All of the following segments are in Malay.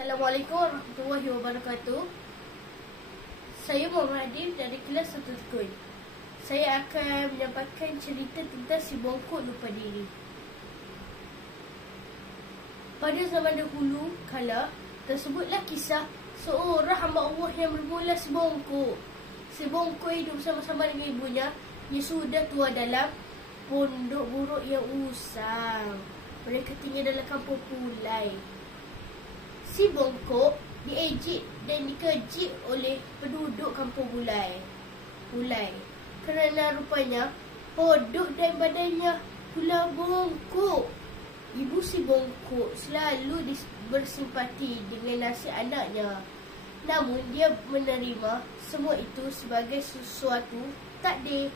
Assalamualaikum warahmatullahi wabarakatuh. Saya Muhammad Adib dari kelas 1 Tekun. Saya akan menyampaikan cerita tentang si bongkok lupa diri. Pada zaman dahulu kala, tersebutlah kisah seorang hamba Allah yang bermula si bongkok. Si bongkok hidup bersama-sama dengan ibunya yang sudah tua dalam pondok buruk yang usang. Mereka tinggal dalam kampung Pulai. Si bongkok diejek dan dikeji oleh penduduk kampung Pulai kerana rupanya hodok dan badannya pula bongkok. Ibu si bongkok selalu bersimpati dengan nasib anaknya, namun dia menerima semua itu sebagai sesuatu takdir.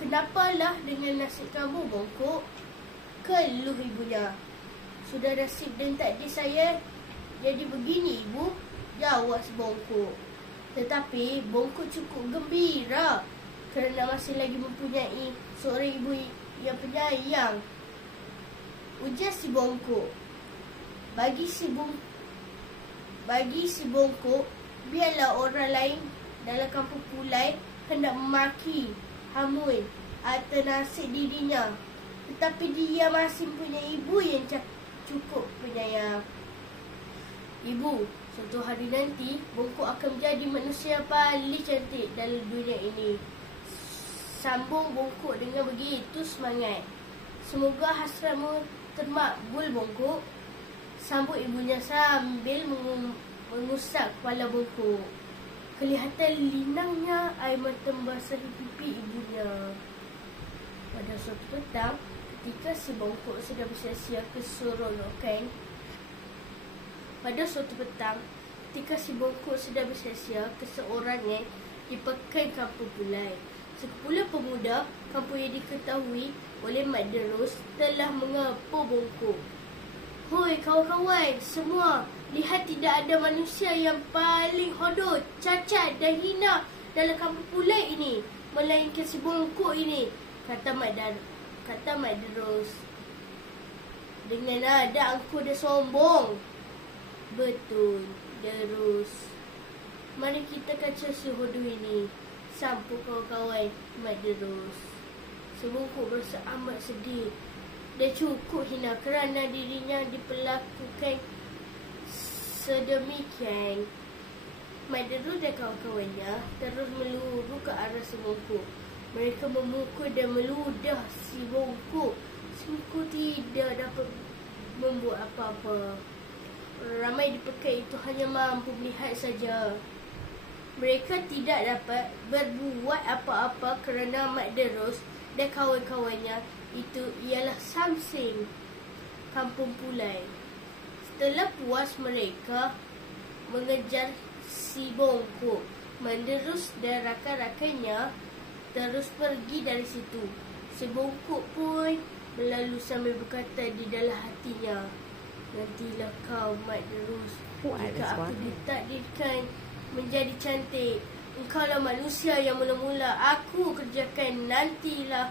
"Kenapalah dengan nasib kamu, bongkok?" keluh ibunya. "Sudah nasib dan takdir saya jadi begini, ibu," jawab si bongkok. Tetapi bongkok cukup gembira kerana masih lagi mempunyai seorang ibu yang penyayang. Ujar si bongkok, Bagi si bongkok, biarlah orang lain dalam kampung Pulai hendak memaki, hamun atas nasib dirinya, tetapi dia masih mempunyai ibu yang cukup penyayang. "Ibu, suatu hari nanti bongkok akan menjadi manusia paling cantik dalam dunia ini," sambung bongkok dengan begitu semangat. "Semoga hasratmu termakbul, bongkok," sambut ibunya sambil mengusap kepala bongkok. Kelihatan linangnya air mata membasahi pipi ibunya. Pada suatu petang, ketika si bongkok sedang bersiap-siap keseronokan, keseorangan di pekan kampung Pulai, sekumpulan pemuda kampung yang diketahui oleh Mak Derus telah mengepung bongkok. "Hoi kawan-kawan semua, lihat tidak ada manusia yang paling hodoh, cacat dan hina dalam kampung Pulai ini, melainkan si bongkok ini," kata Mak Derus dengan nada angkuh dan sombong. "Betul, Derus. Mari kita kaca si hodoh ini," sambung kawan-kawan Mak Derus. Si bongkok berasa amat sedih dan cukup hina kerana dirinya diperlakukan sedemikian. Mak Derus dan kawan-kawannya terus meluru ke arah si bongkok. Mereka memukul dan meludah si bongkok. Si bongkok tidak dapat membuat apa-apa. Ramai di pekan itu hanya mampu melihat saja. Mereka tidak dapat berbuat apa-apa kerana Mak Derus dan kawan-kawannya itu ialah samsing kampung Pulai. Setelah puas mereka mengejar si bongkok, Mak Derus dan rakan-rakannya terus pergi dari situ. Si bongkok pun berlalu sambil berkata di dalam hatinya, "Nantilah kau, Mak Derus, jika aku ditakdirkan menjadi cantik. Engkaulah manusia yang mula-mula aku kerjakan. Nantilah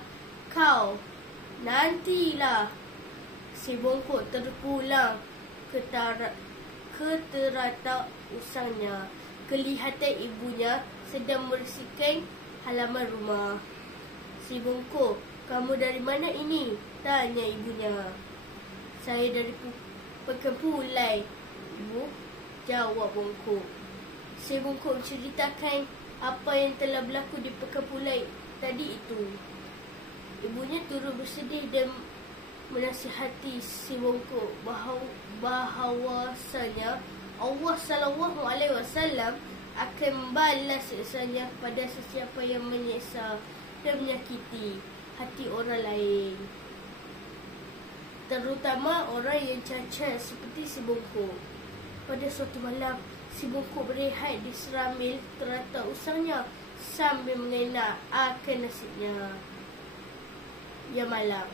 kau, nantilah." Si bongkok terpulang ke teratak usangnya. Kelihatan ibunya sedang membersihkan halaman rumah. Si bongkok, "Kamu dari mana ini?" tanya ibunya. "Saya dari pekan Pulai, Ibu," jawab bongkok. Si bongkok menceritakan apa yang telah berlaku di pekan Pulai tadi itu. Ibunya turut bersedih dan menasihati si bongkok bahawasanya Allah SAW akan membalas siksanya pada sesiapa yang menyiksa dan menyakiti hati orang lain, terutama orang yang cacat seperti si bongkok. Pada suatu malam, si bongkok berehat di seramil teratak usangnya sambil mengenak akan nasibnya yang malang.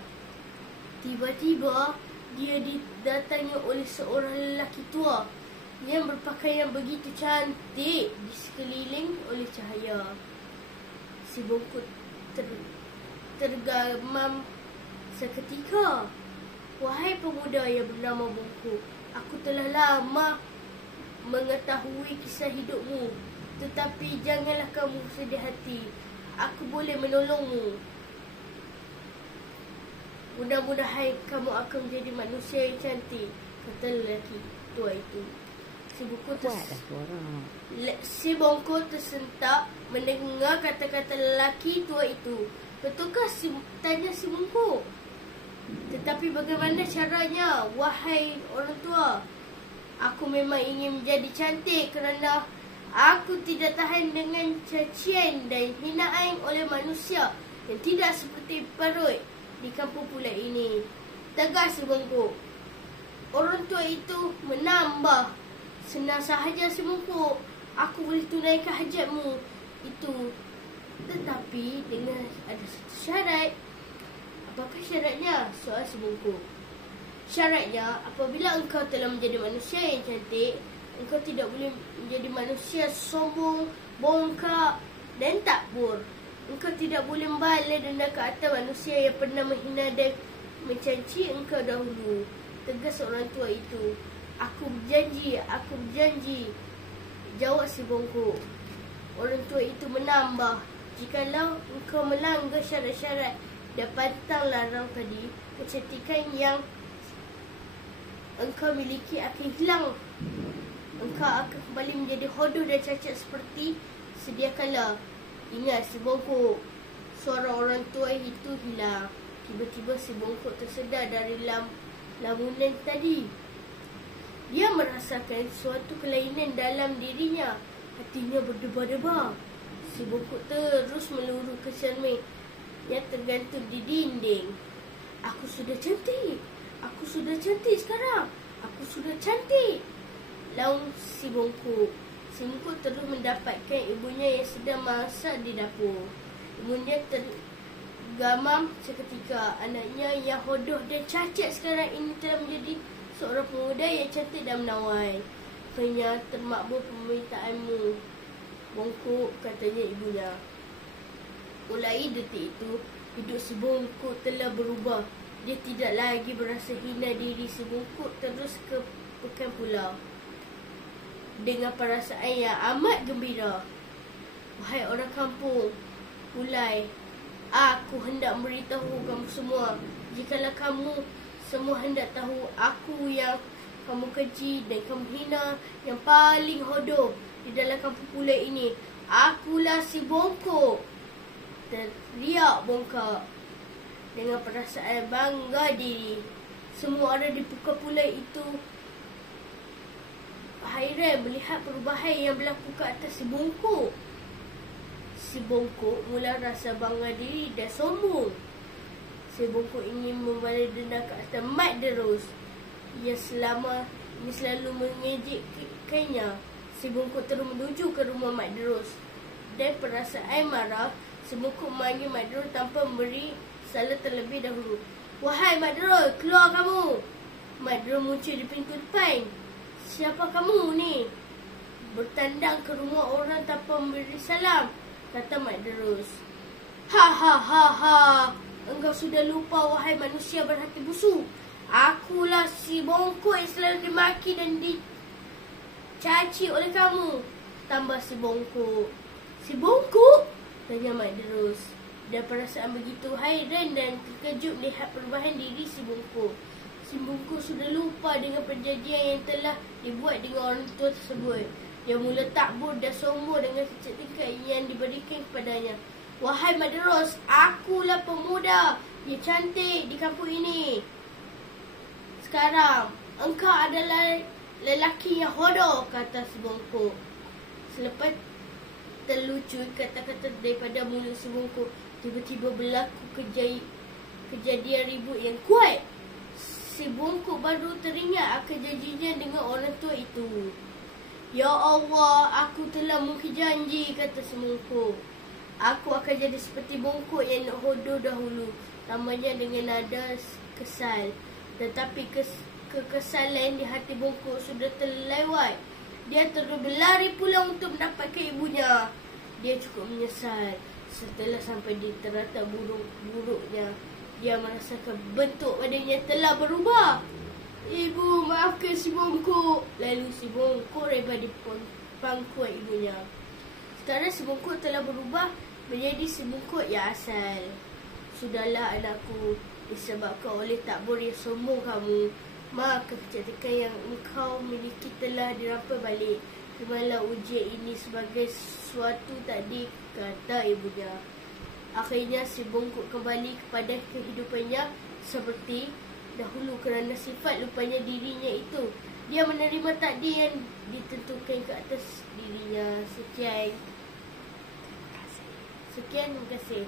Tiba-tiba dia didatangi oleh seorang lelaki tua yang berpakaian begitu cantik di sekeliling oleh cahaya. Si bongkok tergamam seketika. "Wahai pemuda yang bernama Bongkok, Aku telah lama mengetahui kisah hidupmu, tetapi janganlah kamu sedih hati. Aku boleh menolongmu. Mudah-mudahan kamu akan menjadi manusia yang cantik, kata lelaki tua itu. Si bongkok tersentak mendengar kata-kata lelaki tua itu. Betulkah tanya si bongkok? Tetapi bagaimana caranya, wahai orang tua? Aku memang ingin menjadi cantik kerana aku tidak tahan dengan cacian dan hinaan oleh manusia yang tidak seperti Parut di kampung pula ini. Tegas si bongkok. Orang tua itu menambah. Senang sahaja si bongkok. Aku boleh tunaikan hajatmu itu. Tetapi dengan ada satu syarat. Apakah syaratnya? Soal si bongkok. Syaratnya, apabila engkau telah menjadi manusia yang cantik, engkau tidak boleh menjadi manusia sombong, bongkak dan takbur. Engkau tidak boleh membalas dendam ke atas manusia yang pernah menghina dan mencaci engkau dahulu. Tegas orang tua itu. Aku berjanji, jawab si bongkok. Orang tua itu menambah, jikalau engkau melanggar syarat-syarat dan pantang larang tadi, kecantikan yang engkau miliki akan hilang. Engkau akan kembali menjadi hodoh dan cacat seperti sedia kala. Ingat si bongkok. Suara orang tua itu hilang. Tiba-tiba si bongkok tersedar dari lamunan tadi. Dia merasakan suatu kelainan dalam dirinya. Hatinya berdebar-debar. Si bongkok terus meluru ke cermin yang tergantung di dinding. Aku sudah cantik. Aku sudah cantik sekarang. Aku sudah cantik. Laung si bongkok. Si bongkok terus mendapatkan ibunya yang sedang masak di dapur. Ibunya tergamam seketika. Anaknya yang hodoh dan cacat sekarang ini telah menjadi seorang pemuda yang cantik dan menawan. Akhirnya termakbul permintaanmu, bongkok, katanya ibunya. Mulai detik itu, hidup si bongkok telah berubah. Dia tidak lagi berasa hina diri. Si bongkok terus ke pekan pulau dengan perasaan yang amat gembira. Wahai orang kampung, Ulai, aku hendak memberitahu kamu semua. Jikalau kamu semua hendak tahu aku yang kamu keji dan kamu hina, yang paling hodoh di dalam kampung pula ini, akulah si bongkok. Teriak bongkok dengan perasaan bangga diri. Semua orang di pula itu hairan melihat perubahan yang berlaku ke atas si bongkok. Si bongkok mula rasa bangga diri dan sombong. Si bongkok ingin membalas dendam ke atas Mat Terus yang selama ini selalu mengejekkannya. Si bongkok terus menuju ke rumah Mat Terus. Dan perasaan marah, si bongkok memanggil Mat Terus tanpa memberi salam terlebih dahulu. Wahai Mat Terus, keluar kamu. Mat Terus muncul di pintu depan. Siapa kamu ni? Bertandang ke rumah orang tanpa memberi salam, kata Mat Terus. Ha ha ha ha. Engkau sudah lupa, wahai manusia berhati busuk. Akulah si bongkok yang selalu dimaki dan dicaci oleh kamu, tambah si bongkok. Si bongkok? Tanya Mat Terus. Dan perasaan begitu hairan dan terkejut melihat perubahan diri si bongkok. Si bongkok sudah lupa dengan perjanjian yang telah dibuat dengan orang tua tersebut. Dia mula takbur dan sombong dengan kecantikan yang diberikan kepadanya. Wahai Mat Terus, akulah pemuda yang cantik di kampung ini. Sekarang, engkau adalah lelaki yang hodoh, kata si bongkok. Selepas terlucu kata-kata daripada mulut si bongkok, tiba-tiba berlaku kejadian ribut yang kuat. Si bongkok baru teringat akan janjinya dengan orang tua itu. Ya Allah, aku telah mungkir janji, kata si bongkok. Aku akan jadi seperti bongkok yang nak hodoh dahulu. Namanya dengan nada kesal. Tetapi kekesalan di hati bongkok sudah terlewat. Dia terus berlari pula untuk mendapatkan ibunya. Dia cukup menyesal. Setelah sampai di teratak buruk-buruknya, dia merasakan bentuk badannya telah berubah. Ibu, maafkan si bongkok. Lalu si bongkok reba di pangkuan ibunya. Sekarang si bongkok telah berubah menjadi si bongkok yang asal. Sudahlah anakku, disebabkan oleh takbur yang sombong kamu, maka kecantikan yang engkau miliki telah dirampas balik. Terimalah ujian ini sebagai suatu takdir, kata ibunya. Akhirnya si bongkok kembali kepada kehidupannya seperti dahulu kerana sifat lupanya dirinya itu. Dia menerima takdir yang ditentukan ke atas dirinya. Sekian. Terima kasih.